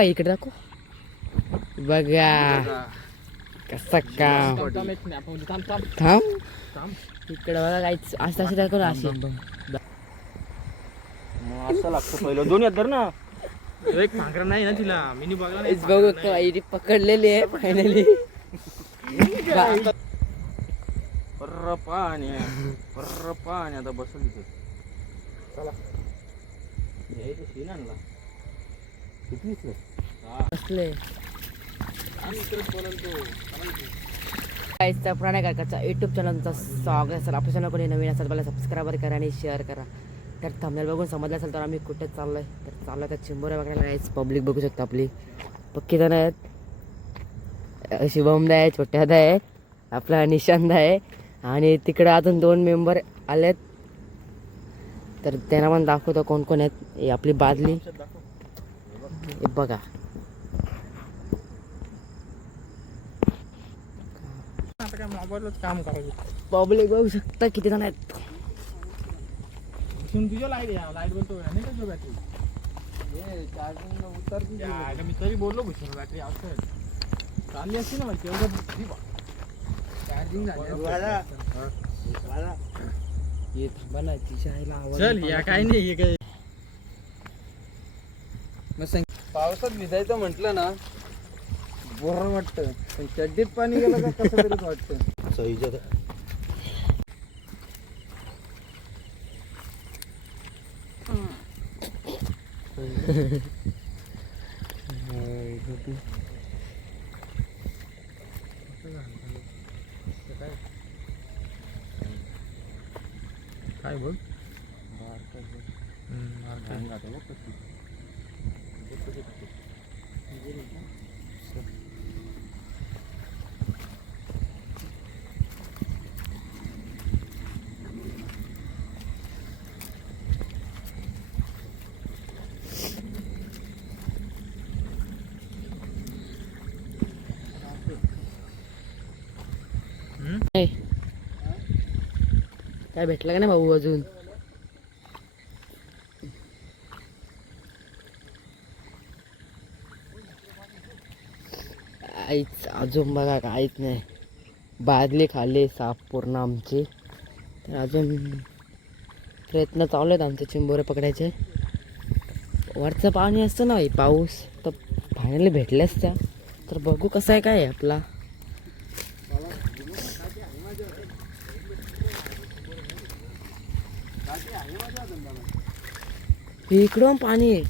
इकडे दाखव बघा कसा का थांब इकडे बघा काहीच असं असं दाखव अशी असं लागतं पहिलं दोन येत ना एक पांघरा नाही ना तिला मी बघला नाही बघू काही पकडलेली आहे फायनली पर्र पाणी आता बसल तिथे चला यायचं सीन आणला किती बसले प्राण्या काकाचा युट्यूब चॅनलचा स्वागत असेल. आपल्या चॅनल कोणी नवीन असेल मला सबस्क्राईब करा आणि शेअर करा. तर थंबनेल बघून समजलं असेल तर आम्ही कुठे चाललोय तर चाललोय तर चिंबोऱ्या बघायला काहीच पब्लिक बघू शकता आपली पक्की जण आहेत. शुभमदा आहे, छोट्यादा आहे, आपला निशांत आहे आणि तिकडे अजून 2 मेंबर आलेत तर त्यांना पण दाखवतो कोण कोण आहेत. ही आपली बादली हे बघा मोबाईलच काम करायचं पब्लिक बघू शकता किती जण आहेत. तुझ्या लाईट लाईट बोलतो नाही का जो बॅटरी मी तरी बोललो भूषण बॅटरी असं चालली असते ना माहिती एवढं चार्जिंग ये थांबा ना तिच्या आईला आवाज चल या काय नाही हे काय पावसात भिजायचं म्हटलं ना बरं वाटतं पण चड्डीत पाणी गेलं का कसं तरीच वाटतं सहीच्या काय बघ काय भेटलं का नाही भाऊ अजून काहीच अजून बघा काहीच नाही. बादली खाल्ली साफ पूर्ण आमची तर अजून प्रयत्न चालू आहेत आमचे चिंबोरे पकडायचे. वरचं पाणी असतं ना पाऊस तर फायनली भेटल्याच त्या तर बघू कसं आहे काय आपला इकडून पाणी आहे.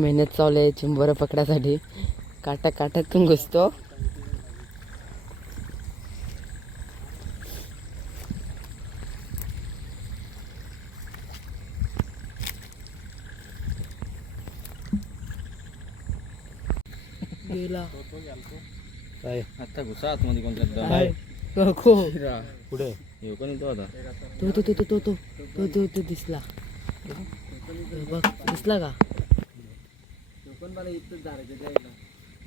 मेहनत चालू आहे चिंबोरं पकडायसाठी काटातून घुसतो. गेला काय आता घुसा आतमध्ये कोणत्या पुढे येऊ का नाही तो आता तो दिसला बघ दिसला का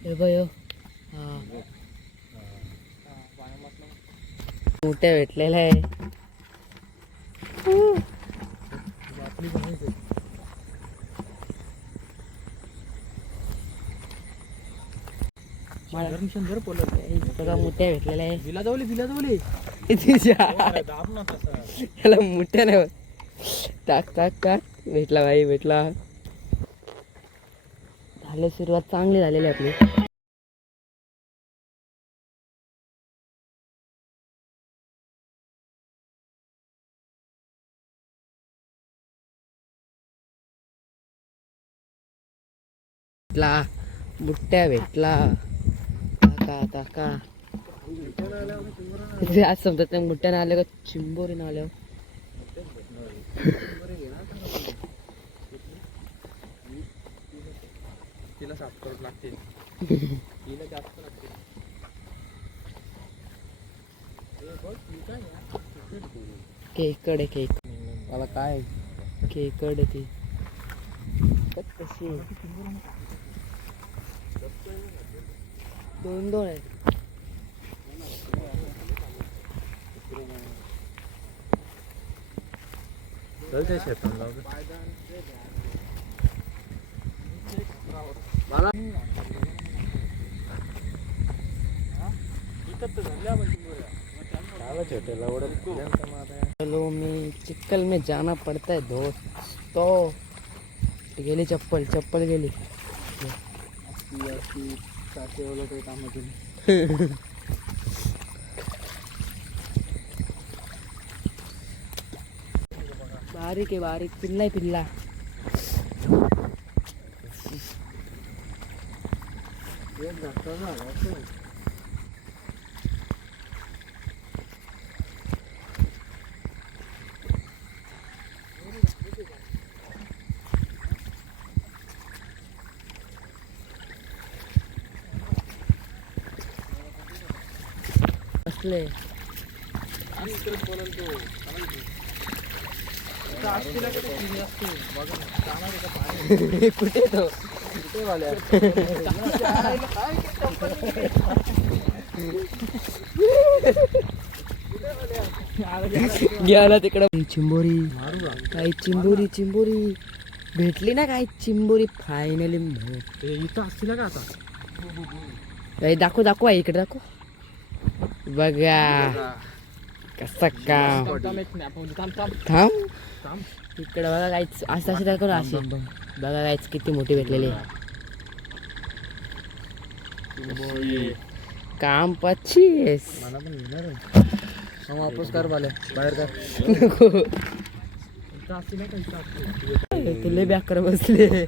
हे बघ हा मोठ्या भेटलेला आहे. बघा मोठ्या भेटलेल्या आहे. दिला जावली त्याला मोठ्या नाही टाक भेटला भाई भेटला. झालं सुरुवात चांगली झालेली आपली. मुठ्या भेटला टाका आज समजत नाही मुठ्या ना आले का चिंबोरी ना आल्या तिला साफ करून लागते तिला जास्त लागते केकड केक मला काय केकड ती कशी 2 आहेत. चलते शेतात जाऊ दे. मला इथं तर धरल्या पण चिंबोऱ्या. चलो मी चिक्कल में जाना पड़ता है दोस्तों. गेली चप्पल गेली. बारीक आहे बारीक. पिल्ला असले. कुठे तो गेला तिकडं. चिंबोरी काय चिंबोरी भेटली ना काय चिंबोरी फायनली. इथं असतील का आता? दाखव इकडे दाखव. बघा कसं काम. थांब इकडे बघा काहीच असं अशी दाखव ना अशी. बघा काहीच किती मोठी भेटलेली. काम 25. मला पण येणार आहे. वापस कर बाले बाहेर कर. नको इथं असतील का? इथं असतील. तुले बॅकर बसले.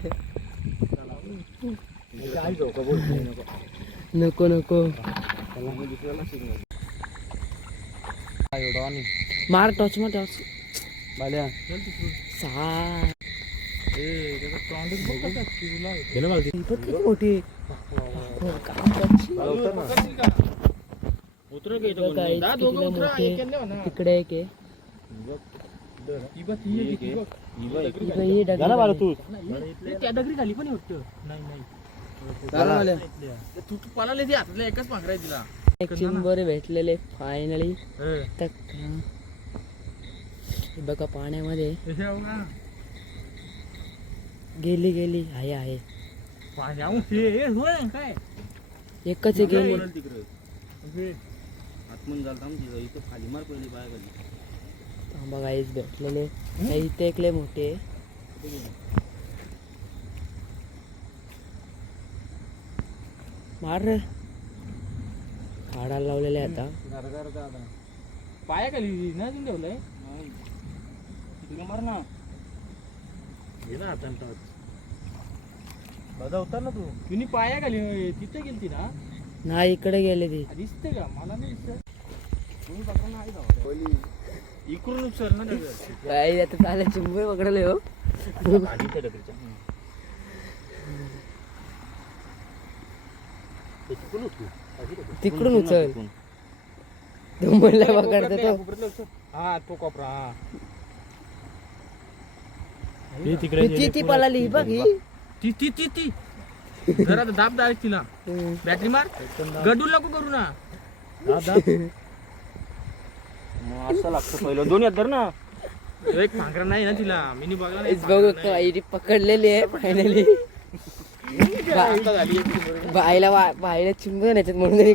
नको मार टॉर्च बाल्या किती मोठी. तिकडे एक आहे. त्या दगडी खाली पण होत. नाही तू पळाले ती हातातल्या एकच पाखरा आहे तिला. एक चिंबोरे भेटलेले फायनली. बघा पाण्यामध्ये गेली आहे. काय एकच आहे गेली. बघा हेच भेटलेले. इथे एकले मोठे. मार काढायला लावलेले आता. पाया खाली ना देऊन ठेवलंय. मार ना होता ना तू. तुम्ही पाया खाली तिथे गेलती ना. नाही इकडे गेले ती. दिसते का? मला नाही दिसत. तुम्ही पकडा ना इकडून उपसर ना. काय आता चालेल चिंबोरे पकडले हो. तिकडून उचल. तो म्हणला पकडतो तो. हा तो कोपरा. हा ती पळाली बघ ही. ती जरा दाब डायरेक्ट तिला. बॅटरी मार. गडूल नको करू ना. असं लागतं पहिलं. दोन धर ना. एक पांघरा नाही ना तिला. मी बघला नाही. बघू आईने पकडलेली आहे फायनली. बाईला चिंबून याच्यात म्हणून.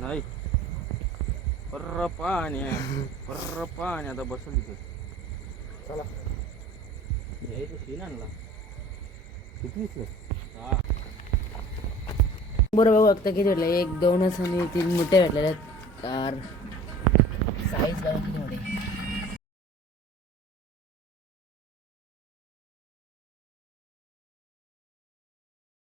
नाही पर्र पाणी आता बसल तिथे. चला आणला किती बरोबर बघता किती भेटलं. 1 2 आणि 3 मोठे भेटलेले. साईज बघा किती मोठे.